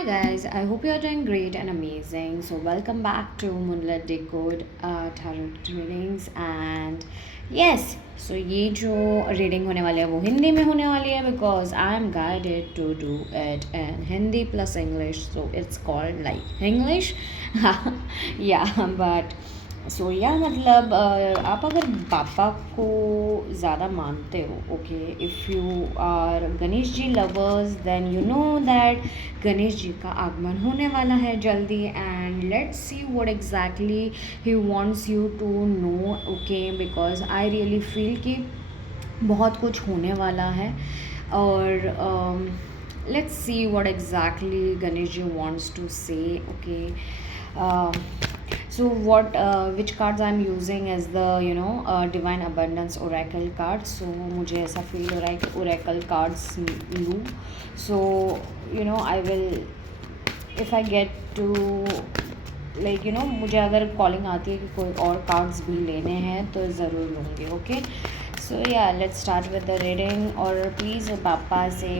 Hi guys, I hope you are doing great and amazing. So welcome back to Moonlit Decode Tarot Readings and yes, so ये जो reading होने वाली है वो हिंदी में होने वाली है because I am guided to do it in Hindi plus English, so it's called like English. Yeah, but सो या मतलब आप अगर पापा को ज़्यादा मानते हो, okay, if you are Ganesh ji lovers, then you know that Ganesh ji का आगमन होने वाला है जल्दी and let's see what exactly he wants you to know, okay, because I really feel कि बहुत कुछ होने वाला है और let's see what exactly Ganesh ji wants to say, okay. So what which cards I'm using is the divine abundance oracle cards. So मुझे ऐसा feel हो रहा है कि oracle cards लूँ. So I will, if I get to like मुझे अगर calling आती है कि कोई और कार्ड्स भी लेने हैं तो ज़रूर लूँगी. ओके, सो या let's start with the reading. और प्लीज़ पापा से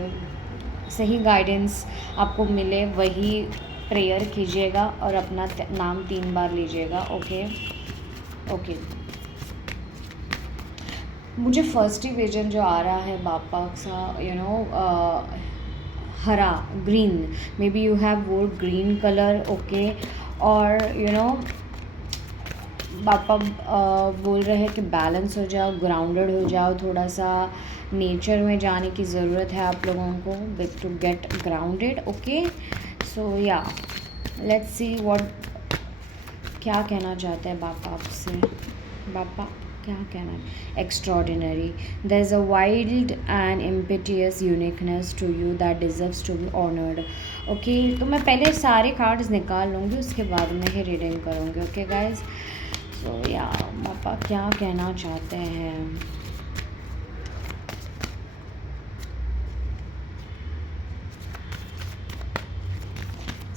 सही गाइडेंस आपको मिले वही प्रेयर कीजिएगा और अपना नाम 3 बार लीजिएगा. Okay okay. मुझे फर्स्ट ही विजन जो आ रहा है पापा सा, हरा, green, may be you have vote green colour. Okay, और पापा बोल रहे हैं कि बैलेंस हो जाओ, ग्राउंडेड हो जाओ, थोड़ा सा नेचर में जाने की ज़रूरत है आप लोगों को टू गेट ग्राउंडेड. ओके, सो या लेट्स सी व्हाट, क्या कहना चाहते हैं पापा आपसे. पापा क्या कहना है. Extraordinary, there is a wild and impetuous uniqueness to you that deserves to be honoured. Okay, तो मैं पहले सारे कार्ड्स निकाल लूँगी, उसके बाद में ही रीडिंग करूँगी. ओके गाइज, सो या पापा क्या कहना चाहते हैं.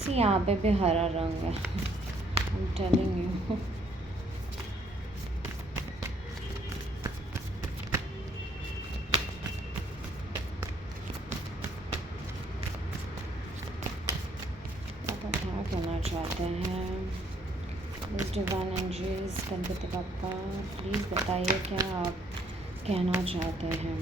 सी यहाँ पे भी हरा रंग है. I'm telling you. पापा क्या कहना चाहते हैं. मिस डिवाइन एंजल्स, गणपति पापा प्लीज़ बताइए क्या आप कहना चाहते हैं.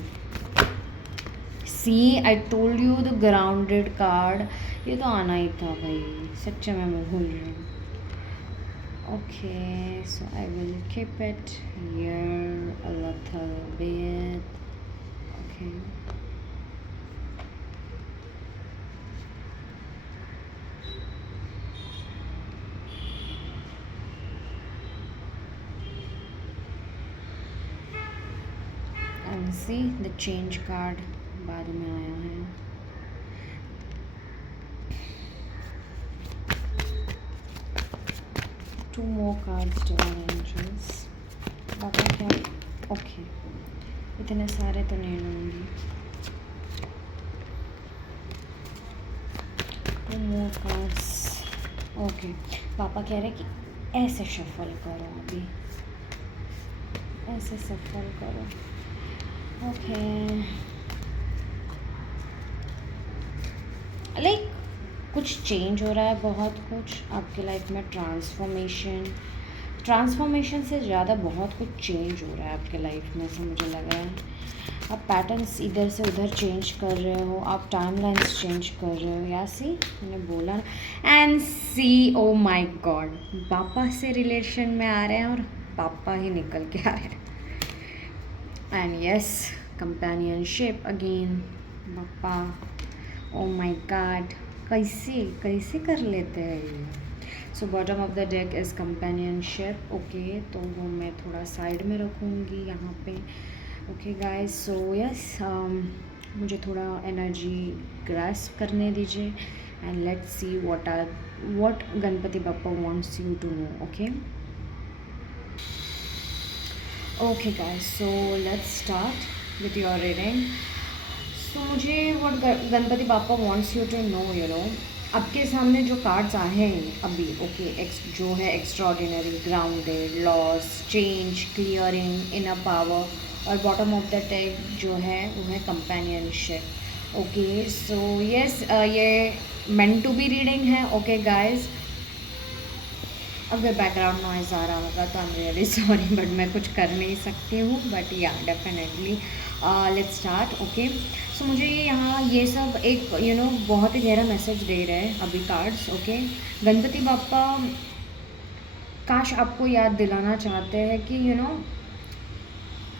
See, I told you the grounded card, ये तो आना ही था भाई, सच्चे में मैं भूल रही हूँ. Okay, so I will keep it here a little bit. Okay. And see the change card बाद में आया है. Two more cards, divine angels. पापा क्या. ओके, इतने सारे तो नहीं लूँगी. Two more cards. ओके, पापा कह रहे कि ऐसे शफल करो, अभी ऐसे शफल करो. ओके, लाइक कुछ चेंज हो रहा है, बहुत कुछ आपकी लाइफ में. ट्रांसफॉर्मेशन से ज़्यादा बहुत कुछ चेंज हो रहा है आपके लाइफ में, ऐसा मुझे लग रहा है. आप पैटर्न्स इधर से उधर चेंज कर रहे हो, आप टाइमलाइंस चेंज कर रहे हो. या सी, मैंने बोला ना. And see, oh my god, पापा से रिलेशन में आ रहे हैं और पापा ही निकल के आ रहे हैं. And yes, companionship again. पापा, ओ माय गॉड, कैसे कैसे कर लेते हैं ये. So bottom of the deck is companionship. Okay, तो वो मैं थोड़ा साइड में रखूँगी यहाँ पे. ओके गाइस, सो यस, मुझे थोड़ा एनर्जी ग्रास्प करने दीजिए and let's see what Ganpati Bappa wants you to know. Okay okay guys, so let's start with your reading. So मुझे व्हाट गणपति बापा वांट्स यू टू नो, आपके सामने जो कार्ड्स आए हैं अभी. ओके, जो है extraordinary, grounded, loss, change, clearing, inner power, और बॉटम ऑफ द डेक जो है वो है कंपेनियनशिप. ओके, सो यस, ये मेंट टू बी रीडिंग है। ओके गाइस, अगर बैकग्राउंड नॉइज़ आ रहा होगा तो I am really sorry, but मैं कुछ कर नहीं सकती हूँ, बट या डेफिनेटली लेट्स स्टार्ट। ओके, सो मुझे यहाँ ये सब एक बहुत ही गहरा मैसेज दे रहे हैं अभी कार्ड्स। ओके, गणपति बापा काश आपको याद दिलाना चाहते हैं कि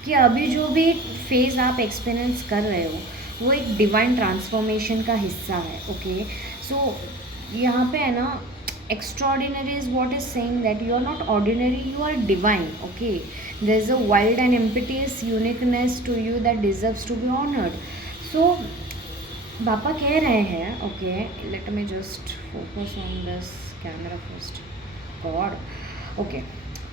कि अभी जो भी फेज़ आप एक्सपीरियंस कर रहे हो वो एक डिवाइन ट्रांसफॉर्मेशन का हिस्सा है। ओके, सो यहाँ पे है ना, extraordinary is what is saying that you are not ordinary, you are divine. Okay, there is a wild and impetuous uniqueness to you that deserves to be honored. So पापा कह रहे हैं, okay let me just focus on this camera first, God. Okay,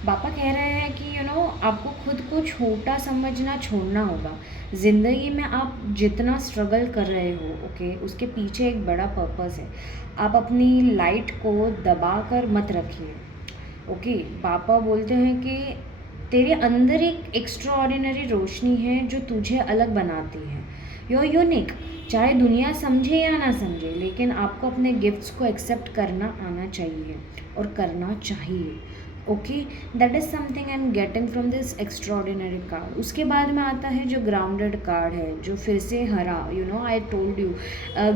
पापा कह रहे हैं कि आपको खुद को छोटा समझना छोड़ना होगा। ज़िंदगी में आप जितना स्ट्रगल कर रहे हो, ओके, उसके पीछे एक बड़ा पर्पस है। आप अपनी लाइट को दबा कर मत रखिए। ओके, पापा बोलते हैं कि तेरे अंदर एक एक्स्ट्रा ऑर्डिनरी रोशनी है जो तुझे अलग बनाती है। यू आर यूनिक, चाहे दुनिया समझे या ना समझे, लेकिन आपको अपने गिफ्ट्स को एक्सेप्ट करना आना चाहिए और करना चाहिए। Okay, that is something I am getting from this extraordinary card. उसके बाद में आता है जो ग्राउंडेड कार्ड है, जो फिर से हरा, आई told you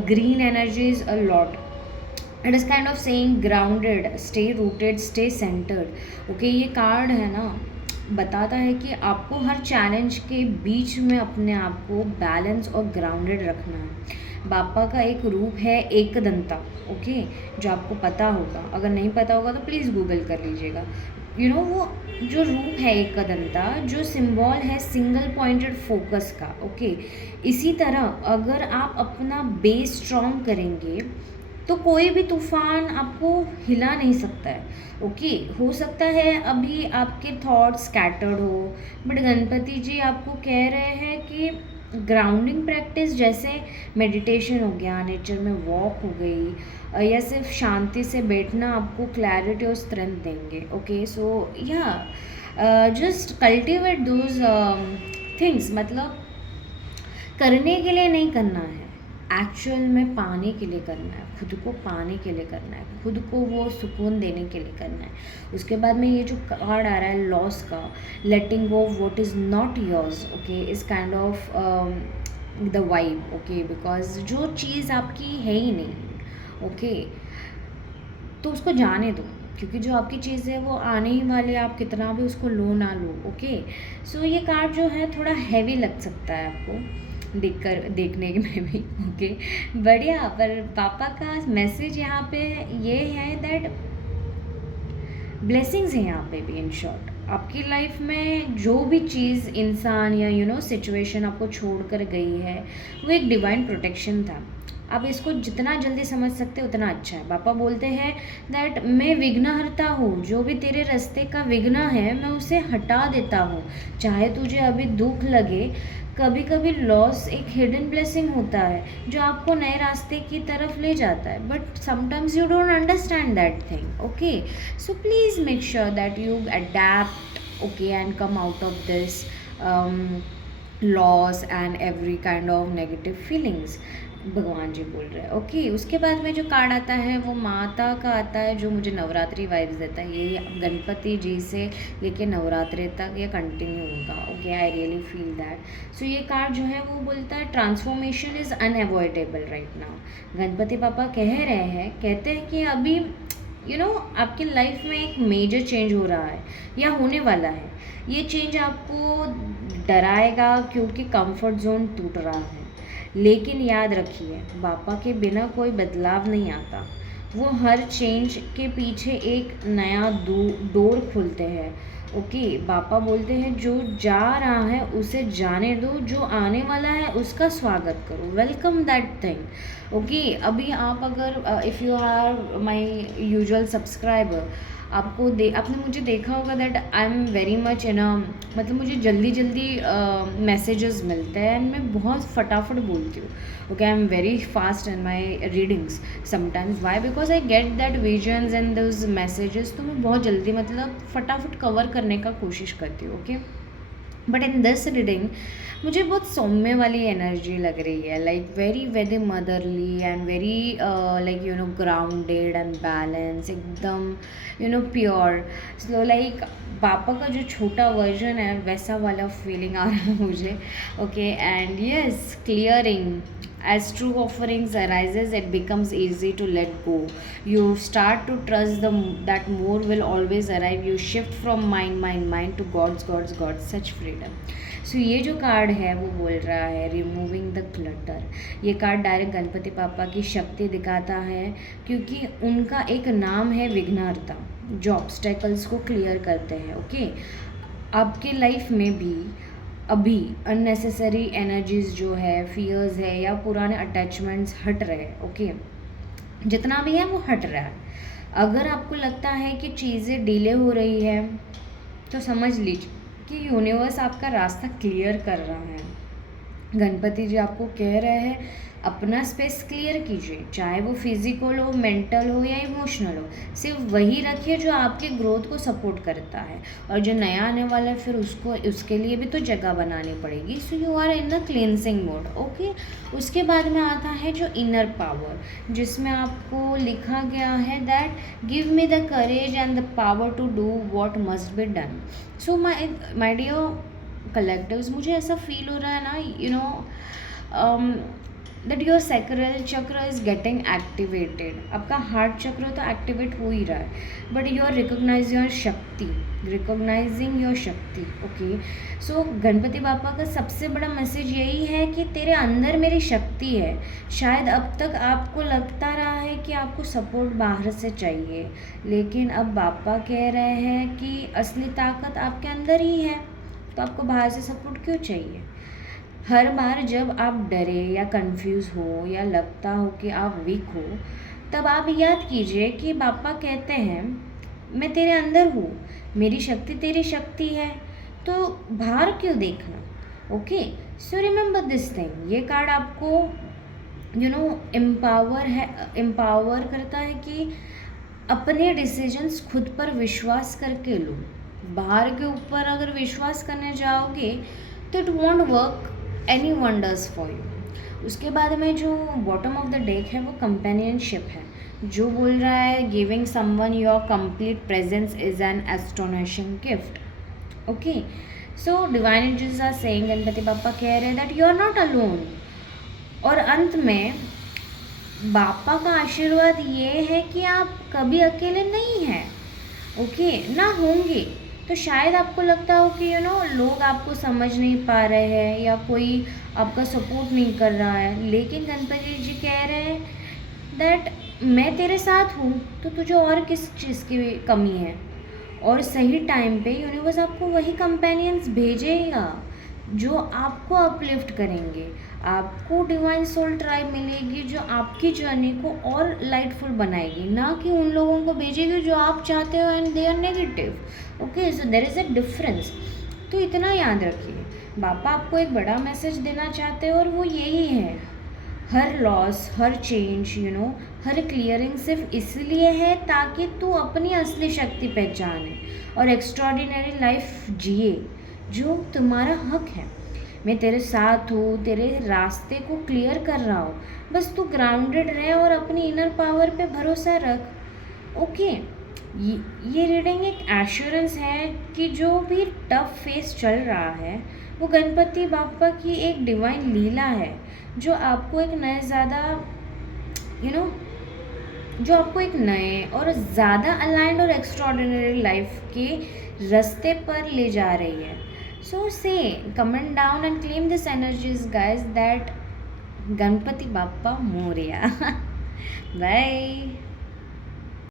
green energy is a lot. It is kind of saying grounded, stay rooted, stay centred. Okay, ये कार्ड है ना, बताता है कि आपको हर चैलेंज के बीच में अपने आप को बैलेंस और ग्राउंडेड रखना है। बापा का एक रूप है एकदंता। ओके, जो आपको पता होगा, अगर नहीं पता होगा तो प्लीज़ गूगल कर लीजिएगा। वो जो रूप है एकदंता, जो सिंबल है सिंगल पॉइंटेड फोकस का। ओके, इसी तरह अगर आप अपना बेस स्ट्रॉन्ग करेंगे तो कोई भी तूफान आपको हिला नहीं सकता है। ओके, हो सकता है अभी आपके थॉट्स स्कैटर्ड हो, बट गणपति जी आपको कह रहे हैं कि ग्राउंडिंग प्रैक्टिस जैसे मेडिटेशन हो गया, नेचर में वॉक हो गई, या सिर्फ शांति से बैठना आपको क्लैरिटी और स्ट्रेंथ देंगे। ओके, सो या जस्ट कल्टिवेट दोज थिंग्स, मतलब करने के लिए नहीं करना है, एक्चुअल में पाने के लिए करना है, खुद को पाने के लिए करना है, खुद को वो सुकून देने के लिए करना है। उसके बाद में ये जो कार्ड आ रहा है लॉस का, letting go what is not yours. Okay, is kind of the vibe. Okay, because जो चीज़ आपकी है ही नहीं, ओके, तो उसको जाने दो, क्योंकि जो आपकी चीज़ है वो आने ही वाली है, आप कितना भी उसको लो ना लो। ओके, सो ये कार्ड जो है थोड़ा हैवी लग सकता है आपको देखने में भी। ओके, बढ़िया, पर पापा का मैसेज यहाँ पे ये है दैट ब्लेसिंग्स हैं यहाँ पे भी। इन शॉर्ट, आपकी लाइफ में जो भी चीज़, इंसान या सिचुएशन आपको छोड़ कर गई है, वो एक डिवाइन प्रोटेक्शन था। आप इसको जितना जल्दी समझ सकते हैं उतना अच्छा है। पापा बोलते हैं दैट मैं विघ्नहर्ता हूँ, जो भी तेरे रास्ते का विघ्न है मैं उसे हटा देता हूँ। चाहे तुझे अभी दुख लगे, कभी कभी लॉस एक हिडन ब्लेसिंग होता है जो आपको नए रास्ते की तरफ ले जाता है, but sometimes you don't understand that thing. Okay, so please make sure that you adapt, okay, and come out of this loss and every kind of negative feelings, भगवान जी बोल रहे हैं। ओके, उसके बाद में जो कार्ड आता है वो माता का आता है, जो मुझे नवरात्रि वाइब्स देता है। ये गणपति जी से लेके नवरात्रि तक ये कंटिन्यू होगा। Okay, I really feel that. So ये कार्ड जो है वो बोलता है transformation is unavoidable right now. Ganpati पापा कह रहे हैं, कहते हैं कि अभी आपकी लाइफ में एक मेजर चेंज हो रहा है या होने वाला है। ये चेंज आपको डराएगा क्योंकि कंफर्ट जोन टूट रहा है, लेकिन याद रखिए बापा के बिना कोई बदलाव नहीं आता। वो हर चेंज के पीछे एक नया डोर खुलते हैं। ओके, बापा बोलते हैं जो जा रहा है उसे जाने दो, जो आने वाला है उसका स्वागत करो, वेलकम दैट थिंग। ओके, अभी आप अगर if you are my usual subscriber, आपने मुझे देखा होगा that I am very much मतलब मुझे जल्दी जल्दी मैसेजेस मिलते हैं एंड मैं बहुत फटाफट बोलती हूँ। Okay, I am very fast in my readings sometimes. Why? Because I get that visions and those messages, तो मैं बहुत जल्दी मतलब फटाफट कवर करने का कोशिश करती हूँ। Okay, but in this reading मुझे बहुत सौम्य वाली एनर्जी लग रही है, like very very motherly and very like grounded and balance, एकदम प्योर। सो लाइक पापा का जो छोटा वर्जन है वैसा वाला फीलिंग आ रहा है मुझे। Okay, and yes, clearing as true offerings arises, it becomes easy to let go. You start to trust that more will always arrive. You shift from mind to God's such freedom. सो ये जो card है वो बोल रहा है removing the clutter. ये card direct Ganpati पापा की शक्ति दिखाता है, क्योंकि उनका एक नाम है विघ्नहर्ता, जो ऑब्स्टेकल्स को क्लियर करते हैं। ओके, आपके लाइफ में भी अभी अननेसेसरी एनर्जीज जो है, फियर्स है या पुराने अटैचमेंट्स हट रहे हैं। ओके, जितना भी है वो हट रहा है। अगर आपको लगता है कि चीज़ें डिले हो रही है तो समझ लीजिए कि यूनिवर्स आपका रास्ता क्लियर कर रहा है। गणपति जी आपको कह रहे हैं अपना स्पेस क्लियर कीजिए, चाहे वो फिजिकल हो, मेंटल हो या इमोशनल हो, सिर्फ वही रखिए जो आपके ग्रोथ को सपोर्ट करता है। और जो नया आने वाला है फिर उसके लिए भी तो जगह बनानी पड़ेगी। So you are in the cleansing mode. Okay, उसके बाद में आता है जो इनर पावर, जिसमें आपको लिखा गया है that give me the courage and the power to do what must be done. So my dear collectives, मुझे ऐसा फील हो रहा है ना, that your sacral chakra is getting activated. आपका हार्ट चक्र तो एक्टिवेट हो ही रहा है, but you are recognising your shakti. Okay, so Ganpati Bappa का सबसे बड़ा मैसेज यही है कि तेरे अंदर मेरी शक्ति है। शायद अब तक आपको लगता रहा है कि आपको सपोर्ट बाहर से चाहिए, लेकिन अब बापा कह रहे हैं कि असली ताकत आपके अंदर ही है, तो आपको बाहर से सपोर्ट क्यों चाहिए। हर बार जब आप डरे या कंफ्यूज हो या लगता हो कि आप वीक हो, तब आप याद कीजिए कि पापा कहते हैं मैं तेरे अंदर हूँ, मेरी शक्ति तेरी शक्ति है, तो बाहर क्यों देखना। Okay, so remember this thing. ये कार्ड आपको एम्पावर करता है कि अपने डिसीजंस खुद पर विश्वास करके लो। बाहर के ऊपर अगर विश्वास करने जाओगे तो it won't work any wonders for you. उसके बाद में जो बॉटम ऑफ द डेक है वो कंपेनियनशिप है, जो बोल रहा है giving someone your complete presence is an astonishing gift. Okay, so divine angels are saying, Ganpati पापा कह रहे हैं that you are not alone. और अंत में बापा का आशीर्वाद ये है कि आप कभी अकेले नहीं हैं। ओके, ना होंगे। तो शायद आपको लगता हो कि लोग आपको समझ नहीं पा रहे हैं या कोई आपका सपोर्ट नहीं कर रहा है, लेकिन गणपति जी कह रहे हैं दैट मैं तेरे साथ हूँ, तो तुझे और किस चीज़ की कमी है। और सही टाइम पे यूनिवर्स आपको वही कंपेनियंस भेजेगा जो आपको अपलिफ्ट करेंगे। आपको डिवाइन सोल ट्राइब मिलेगी जो आपकी जर्नी को और लाइटफुल बनाएगी, ना कि उन लोगों को भेजेगी जो आप चाहते हो and they are negative. Okay, so there is a difference. तो इतना याद रखिए, बापा आपको एक बड़ा मैसेज देना चाहते हैं और वो यही है, हर लॉस, हर चेंज, हर क्लियरिंग सिर्फ इसलिए है ताकि तू अपनी असली शक्ति पहचाने और एक्स्ट्रॉर्डिनरी लाइफ जिए जो तुम्हारा हक है। मैं तेरे साथ हूँ, तेरे रास्ते को क्लियर कर रहा हूँ, बस तू ग्राउंडेड रहे और अपनी इनर पावर पे भरोसा रख। ओके, ये रीडिंग एक एश्योरेंस है कि जो भी टफ फेस चल रहा है वो गणपति बापा की एक डिवाइन लीला है, जो आपको एक नए और ज़्यादा अलाइंड और एक्स्ट्रॉर्डिनरी लाइफ के रास्ते पर ले जा रही है। So say, comment down and claim this energies, guys, that Ganpati Bappa Moria. Bye.